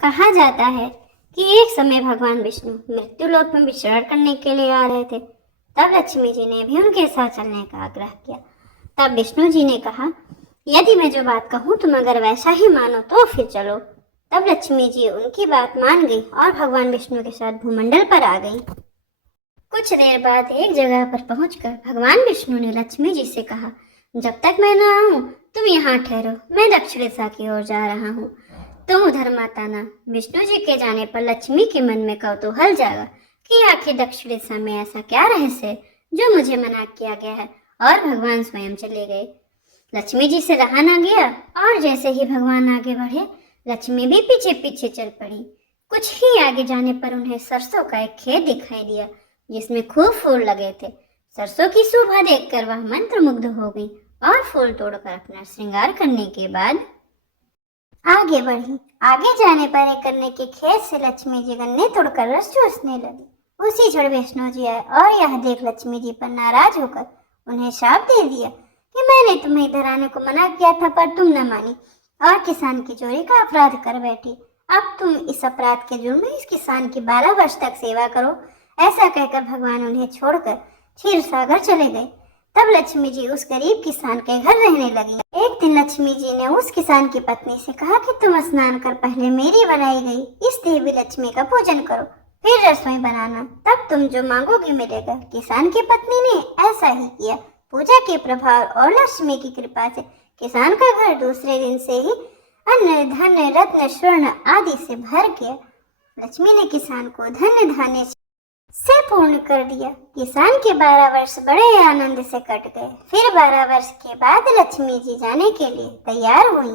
कहा जाता है कि एक समय भगवान विष्णु मृत्यु लोक में विचरण करने के लिए आ रहे थे। तब लक्ष्मी जी ने भी उनके साथ चलने का आग्रह किया। तब विष्णु जी ने कहा, यदि मैं जो बात कहूँ तुम अगर वैसा ही मानो तो फिर चलो। तब लक्ष्मी जी उनकी बात मान गई और भगवान विष्णु के साथ भूमंडल पर आ गई। कुछ देर बाद एक जगह पर पहुंचकर भगवान विष्णु ने लक्ष्मी जी से कहा, जब तक मैं न आऊं तुम यहाँ ठहरो, मैं दक्षिण दिशा की ओर जा रहा हूँ, तुम उधर मत आना। विष्णु जी के जाने पर लक्ष्मी के मन में कौतूहल जागा कि आखिर दक्षिण दिशा में ऐसा क्या रहस्य है जो मुझे मना किया गया है, और भगवान स्वयं चले गए। लक्ष्मी जी से रहा ना गया और जैसे ही भगवान आगे बढ़े लक्ष्मी भी पीछे पीछे चल पड़ी। कुछ ही आगे जाने पर उन्हें सरसों का एक खेत दिखाई दिया जिसमें खूब फूल लगे थे। सरसों की शोभा देखकर वह मंत्रमुग्ध हो गई और फूल तोड़कर अपना श्रृंगार करने के बाद आगे बढ़ी। आगे जाने पर एक गन्ने के खेत से लक्ष्मी जी गन्ने तोड़कर रस चूसने लगी। उसी क्षण विष्णु जी आए और यह देख लक्ष्मी जी पर नाराज होकर उन्हें श्राप दे दिया कि मैंने तुम्हें इधर आने को मना किया था पर तुम न मानी और किसान की चोरी का अपराध कर बैठी। अब तुम इस अपराध के जुर्म में इस किसान की 12 वर्ष तक सेवा करो। ऐसा कहकर भगवान उन्हें छोड़कर क्षीर सागर चले गए। तब लक्ष्मी जी उस गरीब किसान के घर रहने लगी। एक दिन लक्ष्मी जी ने उस किसान की पत्नी से कहा कि तुम स्नान कर पहले मेरी बनाई गई इस देवी लक्ष्मी का पूजन करो, फिर रसोई बनाना, तब तुम जो मांगोगे मिलेगा। किसान की पत्नी ने ऐसा ही किया। पूजा के प्रभाव और लक्ष्मी की कृपा से किसान का घर दूसरे दिन से ही अन्न धन रत्न स्वर्ण आदि से भर गया। लक्ष्मी ने किसान को धन धान्य से पूर्ण कर दिया। किसान के 12 वर्ष बड़े आनंद से कट गए। फिर 12 वर्ष के बाद लक्ष्मी जी जाने के लिए तैयार हुई।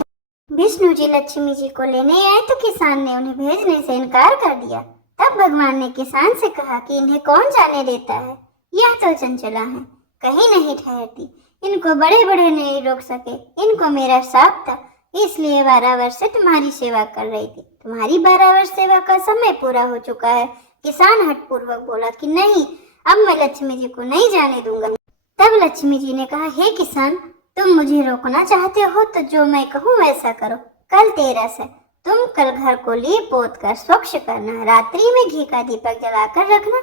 विष्णु जी लक्ष्मी जी को लेने आए तो किसान ने उन्हें भेजने से इनकार कर दिया। तब भगवान ने किसान से कहा कि इन्हें कौन जाने देता है, यह तो चंचला है, कहीं नहीं ठहरती, इनको बड़े बड़े नहीं रोक सके। इनको मेरा श्राप था, इसलिए 12 वर्ष से तुम्हारी सेवा कर रही थी। तुम्हारी 12 वर्ष सेवा का समय पूरा हो चुका है। किसान हठपूर्वक बोला कि नहीं, अब मैं लक्ष्मी जी को नहीं जाने दूंगा। तब लक्ष्मी जी ने कहा, हे किसान, तुम मुझे रोकना चाहते हो तो जो मैं कहूँ वैसा करो। कल तेरस है, तुम कल घर को लीप पोत कर स्वच्छ करना, रात्रि में घी का दीपक जलाकर रखना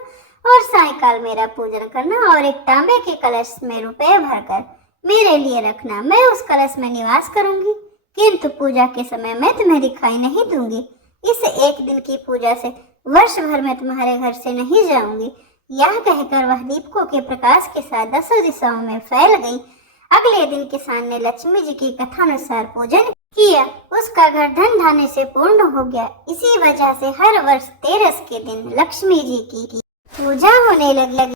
और सायंकाल मेरा पूजन करना और एक तांबे के कलश में रुपए भरकर मेरे लिए रखना। मैं उस कलश में निवास करूंगी, किंतु पूजा के समय मैं तुम्हें दिखाई नहीं दूंगी। इस एक दिन की पूजा से वर्ष भर में तुम्हारे घर से नहीं जाऊंगी। यह कहकर वह दीपकों के प्रकाश के साथ 10 दिशाओं में फैल गई। अगले दिन किसान ने लक्ष्मी जी की कथानुसार पूजन किया। उसका घर धन धान्य से पूर्ण हो गया। इसी वजह से हर वर्ष तेरस के दिन लक्ष्मी जी की पूजा होने लगी।